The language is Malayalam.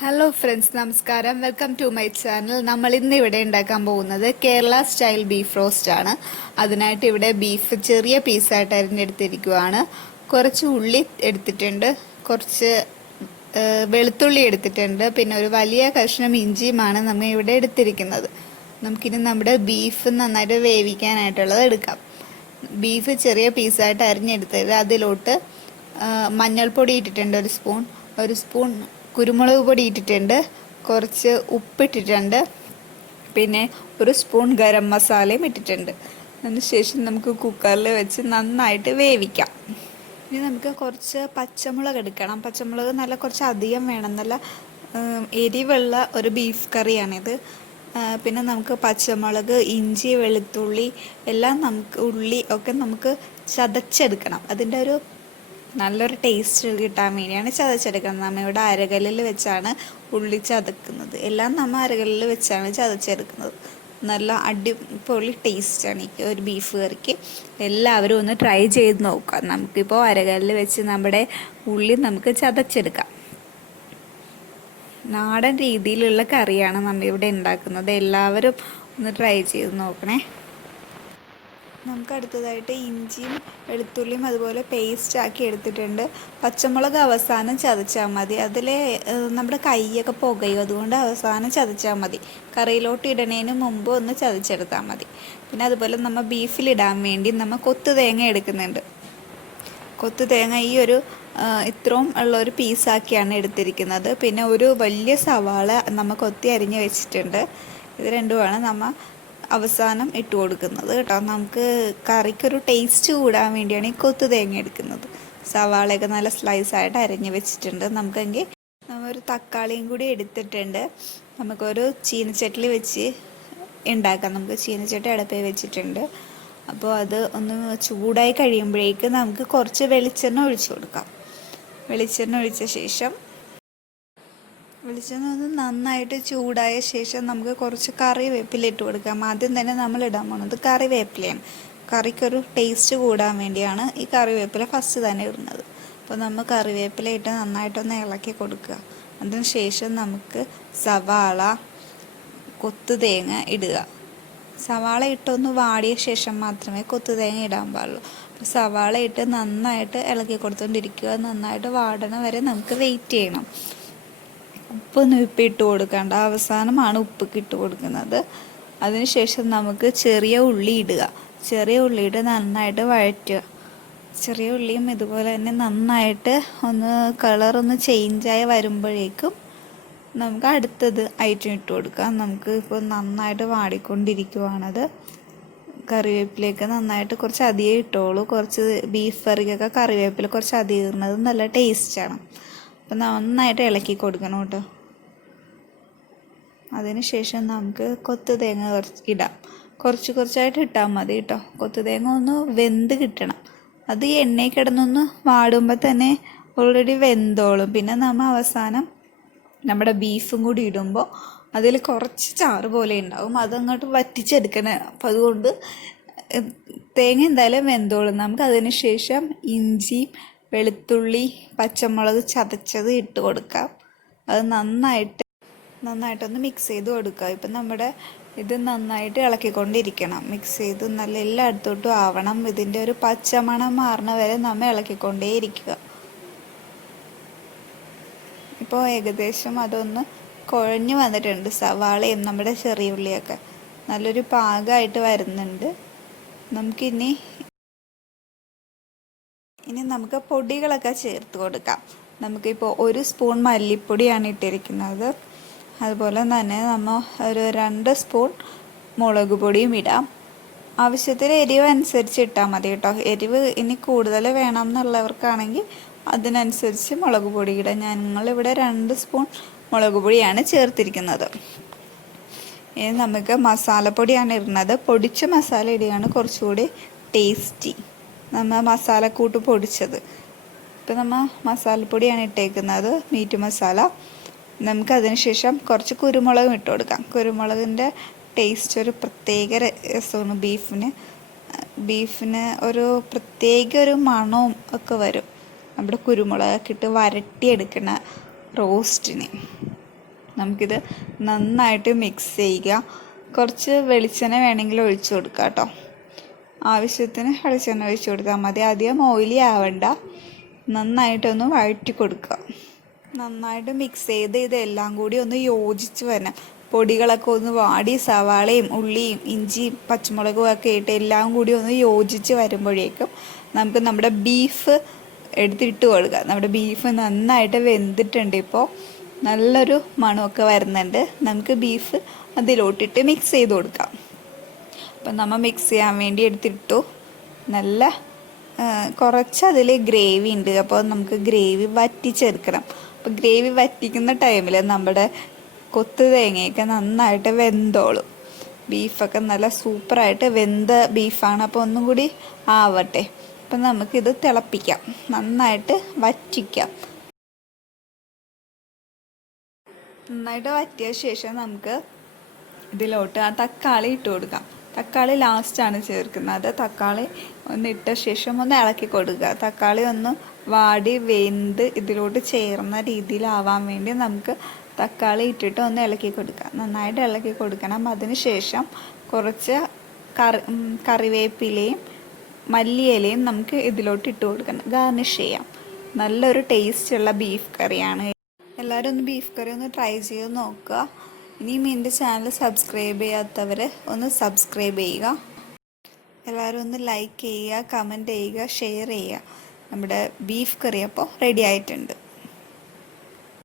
ഹലോ ഫ്രണ്ട്സ്, നമസ്കാരം. Welcome to my channel. നമ്മൾ ഇന്ന് ഇവിടെ ഉണ്ടാക്കാൻ പോകുന്നത് കേരള സ്റ്റൈൽ ബീഫ് റോസ്റ്റ് ആണ്. അതിനായിട്ട് ഇവിടെ ബീഫ് ചെറിയ പീസായിട്ട് അരിഞ്ഞെടുത്തിരിക്കുവാണ്. കുറച്ച് ഉള്ളി എടുത്തിട്ടുണ്ട്, കുറച്ച് വെളുത്തുള്ളി എടുത്തിട്ടുണ്ട്, പിന്നെ ഒരു വലിയ കഷ്ണം ഇഞ്ചിയുമാണ് നമ്മൾ ഇവിടെ എടുത്തിരിക്കുന്നത്. നമുക്കിനി നമ്മുടെ ബീഫ് നന്നായിട്ട് വേവിക്കാനായിട്ടുള്ളത് എടുക്കാം. ബീഫ് ചെറിയ പീസായിട്ട് അരിഞ്ഞെടുത്തത് അതിലോട്ട് മഞ്ഞൾപ്പൊടി ഇട്ടിട്ടുണ്ട്, ഒരു സ്പൂൺ കുരുമുളക് പൊടി ഇട്ടിട്ടുണ്ട്, കുറച്ച് ഉപ്പിട്ടിട്ടുണ്ട്, പിന്നെ ഒരു സ്പൂൺ ഗരം മസാലയും ഇട്ടിട്ടുണ്ട്. അതിനുശേഷം നമുക്ക് കുക്കറിൽ വെച്ച് നന്നായിട്ട് വേവിക്കാം. ഇനി നമുക്ക് കുറച്ച് പച്ചമുളക് എടുക്കണം. പച്ചമുളക് നല്ല കുറച്ച് അധികം വേണം, നല്ല എരിവുള്ള ഒരു ബീഫ് കറിയാണിത്. പിന്നെ നമുക്ക് പച്ചമുളക്, ഇഞ്ചി, വെളുത്തുള്ളി എല്ലാം ഉള്ളി ഒക്കെ നമുക്ക് ചതച്ചെടുക്കണം. അതിൻ്റെ ഒരു നല്ലൊരു ടേസ്റ്റ് കിട്ടാൻ വേണ്ടിയാണ് ചതച്ചെടുക്കുന്നത്. നമ്മൾ ഇവിടെ അരകല്ലിൽ വെച്ചാണ് ഉള്ളി ചതക്കുന്നത്. എല്ലാം നമ്മൾ അരകല്ലിൽ വെച്ചാണ് ചതച്ചെടുക്കുന്നത്. നല്ല അടിപൊളി ടേസ്റ്റാണ് ഈ ഒരു ബീഫ് കറിക്ക്. എല്ലാവരും ഒന്ന് ട്രൈ ചെയ്ത് നോക്കാം. നമുക്കിപ്പോൾ അരകല്ലിൽ വെച്ച് നമ്മുടെ ഉള്ളി നമുക്ക് ചതച്ചെടുക്കാം. നാടൻ രീതിയിലുള്ള കറിയാണ് നമ്മൾ ഇവിടെ ഉണ്ടാക്കുന്നത്. എല്ലാവരും ഒന്ന് ട്രൈ ചെയ്ത് നോക്കണേ. നമുക്ക് അടുത്തതായിട്ട് ഇഞ്ചിയും വെളുത്തുള്ളിയും അതുപോലെ പേസ്റ്റ് ആക്കി എടുത്തിട്ടുണ്ട്. പച്ചമുളക് അവസാനം ചതച്ചാൽ മതി. അതിൽ നമ്മുടെ കൈയൊക്കെ പുകയും, അതുകൊണ്ട് അവസാനം ചതച്ചാൽ മതി. കറിയിലോട്ട് ഇടണേന് മുമ്പ് ഒന്ന് ചതച്ചെടുത്താൽ മതി. പിന്നെ അതുപോലെ നമ്മൾ ബീഫിലിടാൻ വേണ്ടി നമ്മൾ കൊത്തു തേങ്ങ എടുക്കുന്നുണ്ട്. കൊത്തു തേങ്ങ ഈ ഒരു ഇത്രയും ഉള്ള ഒരു പീസാക്കിയാണ് എടുത്തിരിക്കുന്നത്. പിന്നെ ഒരു വലിയ സവാള നമ്മൾ കൊത്തി അരിഞ്ഞ് വെച്ചിട്ടുണ്ട്. ഇത് രണ്ടുമാണ് നമ്മൾ അവസാനം ഇട്ട് കൊടുക്കുന്നത് കേട്ടോ. നമുക്ക് കറിക്കൊരു ടേസ്റ്റ് കൂടാൻ വേണ്ടിയാണ് ഈ കൊത്തു തേങ്ങ എടുക്കുന്നത്. സവാളയൊക്കെ നല്ല സ്ലൈസായിട്ട് അരിഞ്ഞ് വെച്ചിട്ടുണ്ട്. നമുക്കെങ്കിൽ ഒരു തക്കാളിയും കൂടി എടുത്തിട്ടുണ്ട്. നമുക്കൊരു ചീനച്ചട്ടിൽ വെച്ച് ഉണ്ടാക്കാം. നമുക്ക് ചീനച്ചട്ടി അടുപ്പിൽ വെച്ചിട്ടുണ്ട്. അപ്പോൾ അത് ഒന്ന് ചൂടായി കഴിയുമ്പോഴേക്ക് നമുക്ക് കുറച്ച് വെളിച്ചെണ്ണ ഒഴിച്ചു കൊടുക്കാം. വെളിച്ചെണ്ണ ഒഴിച്ച ശേഷം വെളിച്ചെണ്ണ ഒന്ന് നന്നായിട്ട് ചൂടായ ശേഷം നമുക്ക് കുറച്ച് കറിവേപ്പില ഇട്ട് കൊടുക്കാം. ആദ്യം തന്നെ നമ്മൾ ഇടാൻ പോകുന്നത് കറിവേപ്പിലയാണ്. കറിക്കൊരു ടേസ്റ്റ് കൂടാൻ വേണ്ടിയാണ് ഈ കറിവേപ്പില ഫസ്റ്റ് തന്നെ ഇടുന്നത്. അപ്പോൾ നമ്മൾ കറിവേപ്പില ഇട്ട് നന്നായിട്ടൊന്ന് ഇളക്കി കൊടുക്കുക. അതിന് ശേഷം നമുക്ക് സവാള, കൊത്തു തേങ്ങ ഇടുക. സവാള ഇട്ടൊന്ന് വാടിയ ശേഷം മാത്രമേ കൊത്തു തേങ്ങ ഇടാൻ പാടുള്ളൂ. അപ്പോൾ സവാള ഇട്ട് നന്നായിട്ട് ഇളക്കി കൊടുത്തുകൊണ്ടിരിക്കുക. നന്നായിട്ട് വാടണ വരെ നമുക്ക് വെയിറ്റ് ചെയ്യണം. ഉപ്പൊന്നും ഇപ്പം ഇട്ട് കൊടുക്കേണ്ട, അവസാനമാണ് ഉപ്പ് ഇട്ട് കൊടുക്കുന്നത്. അതിനുശേഷം നമുക്ക് ചെറിയ ഉള്ളി ഇടുക. ചെറിയ ഉള്ളിയിട്ട് നന്നായിട്ട് വഴറ്റുക. ചെറിയ ഉള്ളിയും ഇതുപോലെ തന്നെ നന്നായിട്ട് ഒന്ന് കളറൊന്ന് ചേഞ്ചായി വരുമ്പോഴേക്കും നമുക്ക് അടുത്തത് ഐറ്റം ഇട്ട് കൊടുക്കാം. നമുക്ക് ഇപ്പോൾ നന്നായിട്ട് വാടിക്കൊണ്ടിരിക്കുവാണത്. കറിവേപ്പിലേക്ക് നന്നായിട്ട് കുറച്ച് അധികം ഇട്ടോളൂ. കുറച്ച് ബീഫ് കറിക്കൊക്കെ കറിവേപ്പില കുറച്ച് അധികം ഇടുന്നത് നല്ല ടേസ്റ്റാണ്. അപ്പം നന്നായിട്ട് ഇളക്കി കൊടുക്കണം കേട്ടോ. അതിന് ശേഷം നമുക്ക് കൊത്തു തേങ്ങ ഇടാം. കുറച്ചായിട്ട് ഇട്ടാൽ മതി കേട്ടോ. കൊത്തു തേങ്ങ ഒന്ന് വെന്ത് കിട്ടണം. അത് ഈ എണ്ണയിൽ കിടന്നൊന്ന് വാടുമ്പോൾ തന്നെ ഓൾറെഡി വെന്തോളും. പിന്നെ നമ്മൾ അവസാനം നമ്മുടെ ബീഫും കൂടി ഇടുമ്പോൾ അതിൽ കുറച്ച് ചാറ് പോലെ ഉണ്ടാവും. അതങ്ങോട്ട് വറ്റിച്ചെടുക്കണം. അപ്പോൾ അതുകൊണ്ട് തേങ്ങ എന്തായാലും വെന്തോളും. നമുക്ക് അതിന് ശേഷം ഇഞ്ചി, വെളുത്തുള്ളി, പച്ചമുളക് ചതച്ചത് ഇട്ട് കൊടുക്കാം. അത് നന്നായിട്ടൊന്ന് മിക്സ് ചെയ്ത് കൊടുക്കുക. ഇപ്പം നമ്മുടെ ഇത് നന്നായിട്ട് ഇളക്കിക്കൊണ്ടിരിക്കണം. മിക്സ് ചെയ്ത് നല്ല എല്ലായിടത്തോട്ടും ആവണം. ഇതിൻ്റെ ഒരു പച്ചമണം മാറണ വരെ നമ്മൾ ഇളക്കിക്കൊണ്ടേയിരിക്കുക. ഇപ്പോൾ ഏകദേശം അതൊന്ന് കുഴഞ്ഞു വന്നിട്ടുണ്ട്. സവാളയും നമ്മുടെ ചെറിയ ഉള്ളിയൊക്കെ നല്ലൊരു പാകമായിട്ട് വരുന്നുണ്ട്. നമുക്കിനി നമുക്ക് പൊടികളൊക്കെ ചേർത്ത് കൊടുക്കാം. നമുക്കിപ്പോൾ ഒരു സ്പൂൺ മല്ലിപ്പൊടിയാണ് ഇട്ടിരിക്കുന്നത്. അതുപോലെ തന്നെ നമ്മൾ ഒരു 2 സ്പൂൺ മുളക് പൊടിയും ഇടാം. ആവശ്യത്തിന് എരിവ് അനുസരിച്ച് ഇട്ടാൽ മതി കേട്ടോ. എരിവ് ഇനി കൂടുതൽ വേണം എന്നുള്ളവർക്കാണെങ്കിൽ അതിനനുസരിച്ച് മുളക് പൊടി ഇടാം. ഞങ്ങളിവിടെ 2 സ്പൂൺ മുളക് പൊടിയാണ് ചേർത്തിരിക്കുന്നത്. ഇനി നമുക്ക് മസാലപ്പൊടിയാണ് ഇടുന്നത്. പൊടിച്ച മസാല ഇടുകയാണ് കുറച്ചുകൂടി ടേസ്റ്റി. നമ്മൾ മസാലക്കൂട്ട് പൊടിച്ചത്. ഇപ്പം നമ്മൾ മസാലപ്പൊടിയാണ് ഇട്ടേക്കുന്നത്, മീറ്റ് മസാല. നമുക്കതിന് ശേഷം കുറച്ച് കുരുമുളകും ഇട്ട് കൊടുക്കാം. കുരുമുളകിൻ്റെ ടേസ്റ്റ് ഒരു പ്രത്യേക രസമാണ്. ബീഫിന് ഒരു പ്രത്യേക ഒരു മണവും ഒക്കെ വരും നമ്മുടെ കുരുമുളകൊക്കെ ഇട്ട് വരട്ടിയെടുക്കുന്ന റോസ്റ്റിന്. നമുക്കിത് നന്നായിട്ട് മിക്സ് ചെയ്യുക. കുറച്ച് വെളിച്ചെണ്ണ വേണമെങ്കിൽ ഒഴിച്ചു കൊടുക്കുക കേട്ടോ. ആവശ്യത്തിന് വെളിച്ചെണ്ണ ഒഴിച്ചു കൊടുത്താൽ മതി. അധികം ഓയിലി ആവണ്ട. നന്നായിട്ടൊന്ന് വഴറ്റി കൊടുക്കുക. നന്നായിട്ട് മിക്സ് ചെയ്ത് ഇതെല്ലാം കൂടി ഒന്ന് യോജിച്ച് വരണം. പൊടികളൊക്കെ ഒന്ന് വാടി സവാളയും ഉള്ളിയും ഇഞ്ചിയും പച്ചമുളകും ഒക്കെ ഇട്ട് എല്ലാം കൂടി ഒന്ന് യോജിച്ച് വരുമ്പോഴേക്കും നമുക്ക് നമ്മുടെ ബീഫ് എടുത്തിട്ട് കൊടുക്കുക. നമ്മുടെ ബീഫ് നന്നായിട്ട് വെന്തിട്ടുണ്ട്. ഇപ്പോൾ നല്ലൊരു മണമൊക്കെ വരുന്നുണ്ട്. നമുക്ക് ബീഫ് അതിലോട്ടിട്ട് മിക്സ് ചെയ്ത് കൊടുക്കാം. അപ്പം നമ്മൾ മിക്സ് ചെയ്യാൻ വേണ്ടി എടുത്തിട്ടു. നല്ല കുറച്ച് അതിൽ ഗ്രേവി ഉണ്ട്. അപ്പോൾ നമുക്ക് ഗ്രേവി വറ്റിച്ചെടുക്കണം. അപ്പോൾ ഗ്രേവി വറ്റിക്കുന്ന ടൈമിൽ നമ്മുടെ കൊത്തു തേങ്ങയൊക്കെ നന്നായിട്ട് വെന്തോളും. ബീഫൊക്കെ നല്ല സൂപ്പറായിട്ട് വെന്ത ബീഫാണ്. അപ്പോൾ ഒന്നും കൂടി ആവട്ടെ. അപ്പം നമുക്കിത് തിളപ്പിക്കാം. നന്നായിട്ട് വറ്റിക്കാം. നന്നായിട്ട് വറ്റിയ ശേഷം നമുക്ക് ഇതിലോട്ട് ആ തക്കാളി ഇട്ട് കൊടുക്കാം. തക്കാളി ലാസ്റ്റാണ് ചേർക്കുന്നത്. തക്കാളി ഒന്ന് ഇട്ട ശേഷം ഒന്ന് ഇളക്കി കൊടുക്കുക. തക്കാളി ഒന്ന് വാടി വെന്ത് ഇതിലോട്ട് ചേർന്ന രീതിയിലാവാൻ വേണ്ടി നമുക്ക് തക്കാളി ഇട്ടിട്ട് ഒന്ന് ഇളക്കി കൊടുക്കുക. നന്നായിട്ട് ഇളക്കി കൊടുക്കണം. അതിന് ശേഷം കുറച്ച് കറിവേപ്പിലയും മല്ലിയിലയും നമുക്ക് ഇതിലോട്ട് ഇട്ട് കൊടുക്കണം. ഗാർണിഷ് ചെയ്യാം. നല്ലൊരു ടേസ്റ്റുള്ള ബീഫ് കറിയാണ്. എല്ലാവരും ഒന്ന് ബീഫ് കറി ഒന്ന് ട്രൈ ചെയ്ത് നോക്കുക. ഇനിയും എൻ്റെ ചാനൽ സബ്സ്ക്രൈബ് ചെയ്യാത്തവർ ഒന്ന് സബ്സ്ക്രൈബ് ചെയ്യുക. എല്ലാവരും ഒന്ന് ലൈക്ക് ചെയ്യുക, കമൻറ്റ് ചെയ്യുക, ഷെയർ ചെയ്യുക. നമ്മുടെ ബീഫ് കറി അപ്പോൾ റെഡി ആയിട്ടുണ്ട്.